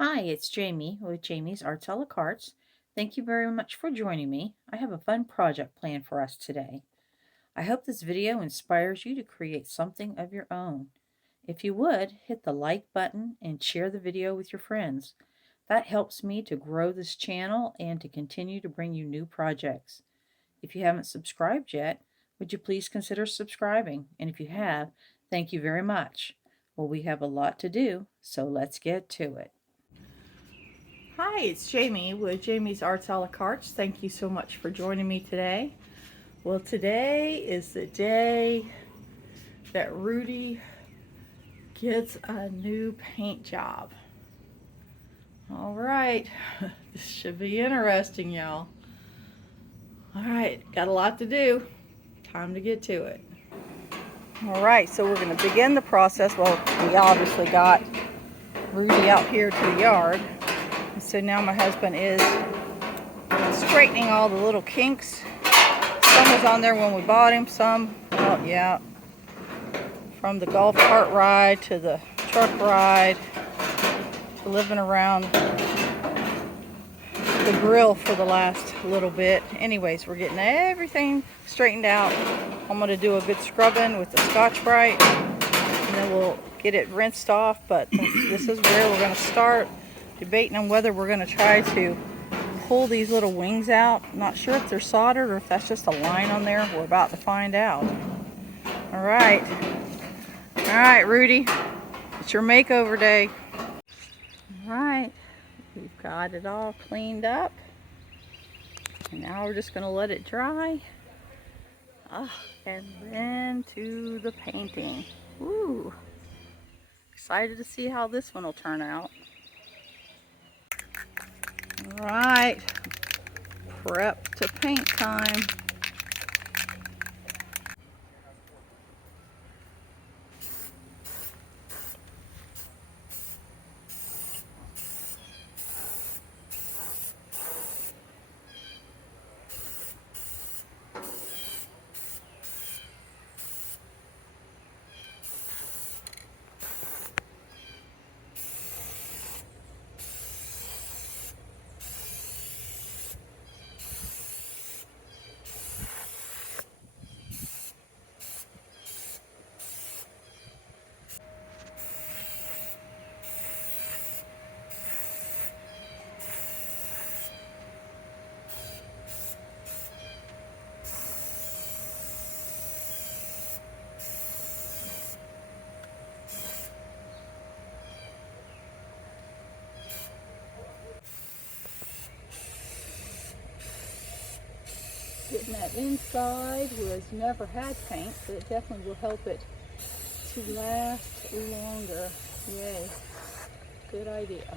Hi, it's Jamie with Jamie's Arts a la Cartes. Thank you very much for joining me. I have a fun project planned for us today. I hope this video inspires you to create something of your own. If you would, hit the like button and share the video with your friends. That helps me to grow this channel and to continue to bring you new projects. If you haven't subscribed yet, would you please consider subscribing? And if you have, thank you very much. Well, we have a lot to do, so let's get to it. Hi, it's Jamie with Jamie's Arts a la Cartes. Thank you so much for joining me today. Well, today is the day that Rudy gets a new paint job. All right, this should be interesting, y'all. All right, got a lot to do. Time to get to it. All right, so we're going to begin the process. Well, we obviously got Rudy out here to the yard. And so now my husband is straightening all the little kinks. Some was on there when we bought him, some, well, yeah, from the golf cart ride to the truck ride to living around the grill for the last little bit. Anyways, we're getting everything straightened out. I'm going to do a good scrubbing with the Scotch-Brite, and then we'll get it rinsed off, but this is where we're going to start debating on whether we're going to try to pull these little wings out. I'm not sure if they're soldered or if that's just a line on there. We're about to find out. All right, Rudy, it's your makeover day. All right, we've got it all cleaned up, and now we're just going to let it dry. And then to the painting. Ooh, excited to see how this one will turn out. All right, prep to paint time. Getting that inside who has never had paint, but it definitely will help it to last longer. Yay, good idea.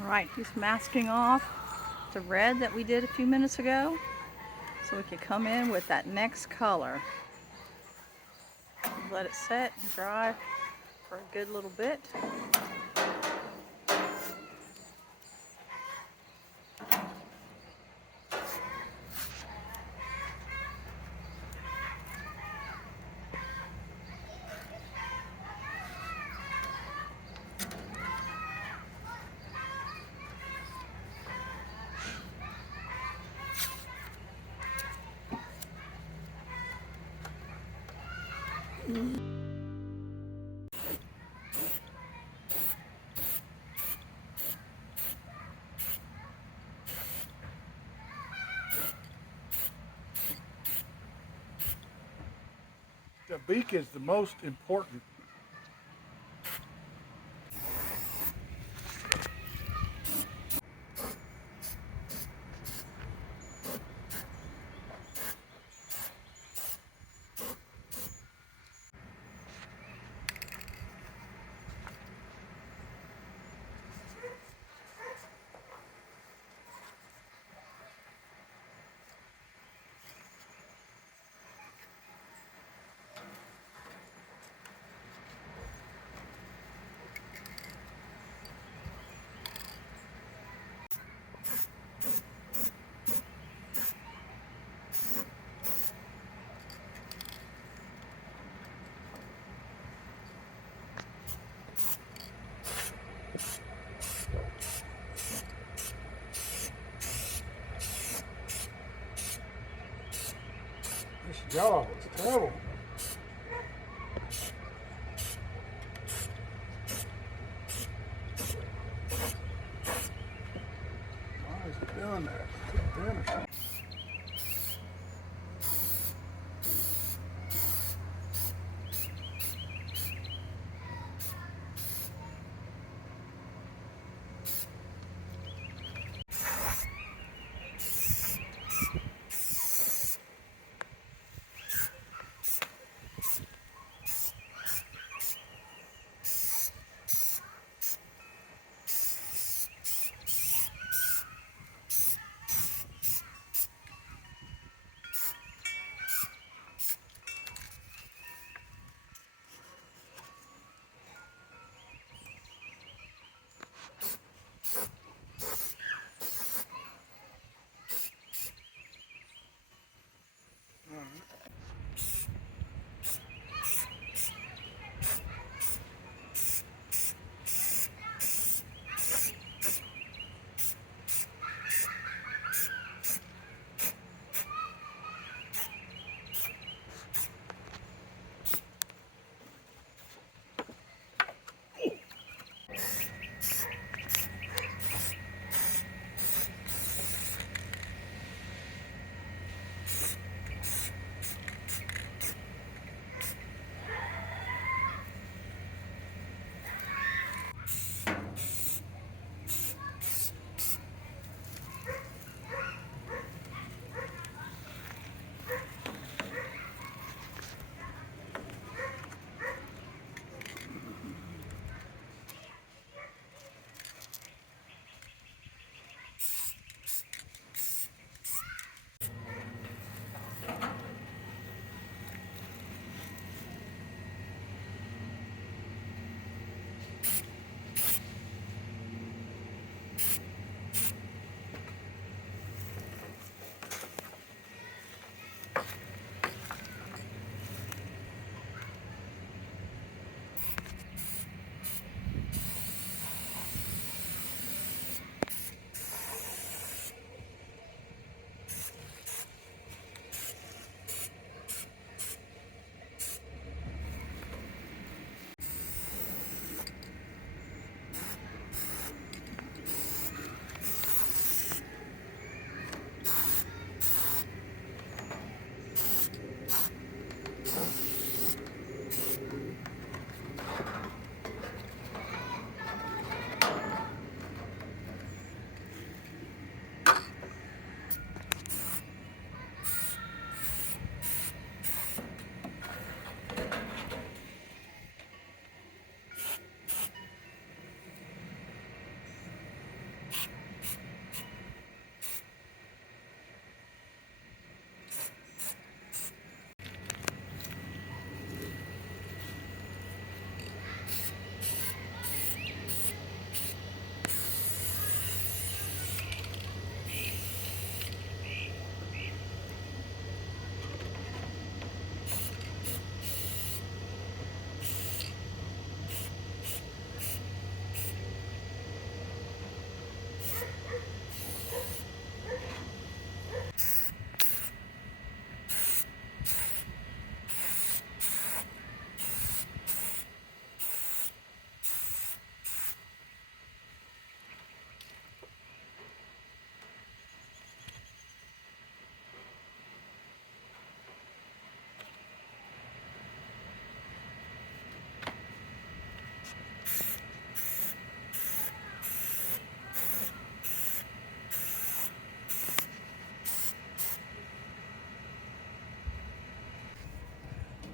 All right, he's masking off the red that we did a few minutes ago, so we could come in with that next color. Let it set and dry for a good little bit. The beak is the most important. job. It's terrible. Why is it doing that? Keep doing it.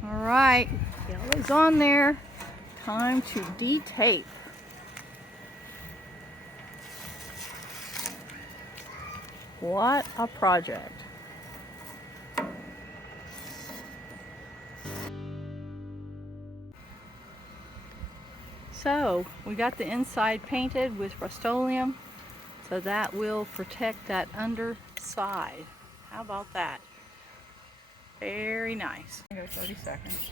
All right, yellow's on there. Time to de-tape. What a project. So we got the inside painted with Rust-Oleum, so that will protect that underside. How about that? Very nice. Go 30 seconds.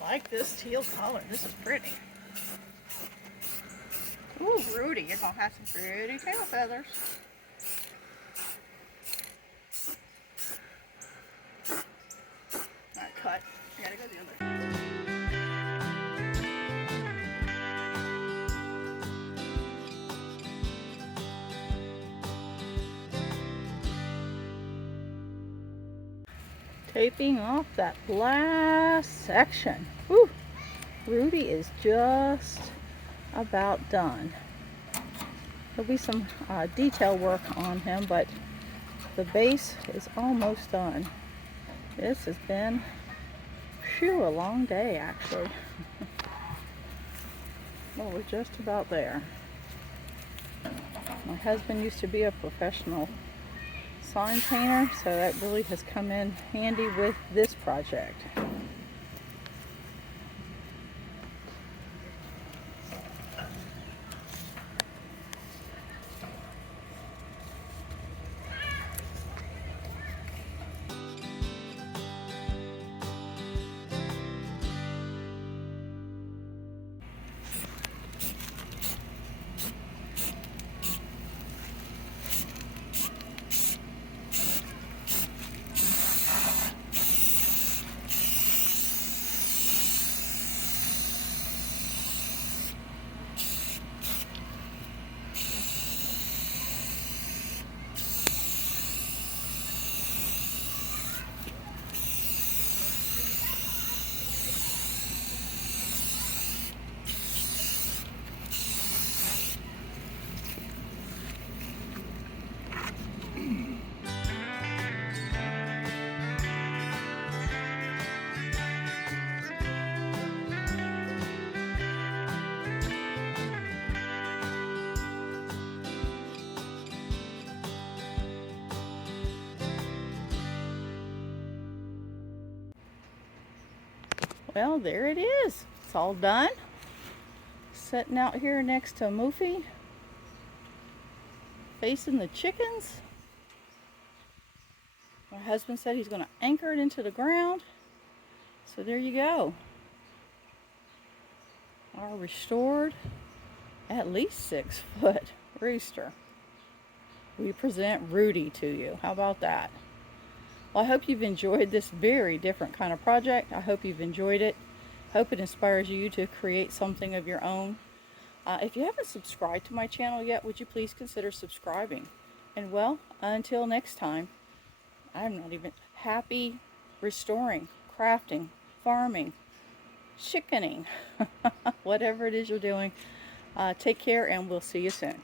I like this teal color. This is pretty. Ooh, Rudy, you're gonna have some pretty tail feathers. Alright, cut. I gotta go the other. Taping off that last section. Whew. Rudy is just about done. There'll be some detail work on him, but the base is almost done. This has been a long day actually. Well, we're just about there. My husband used to be a professional sign painter, so that really has come in handy with this project. Well, there it is. It's all done. Sitting out here next to Moofy, facing the chickens. My husband said he's going to anchor it into the ground. So there you go. Our restored, at least 6-foot rooster. We present Rudy to you. How about that? Well, I hope you've enjoyed this very different kind of project. I hope you've enjoyed it. Hope it inspires you to create something of your own. If you haven't subscribed to my channel yet, would you please consider subscribing? And well, until next time, I'm not even happy restoring, crafting, farming, chickening, whatever it is you're doing. Take care, and we'll see you soon.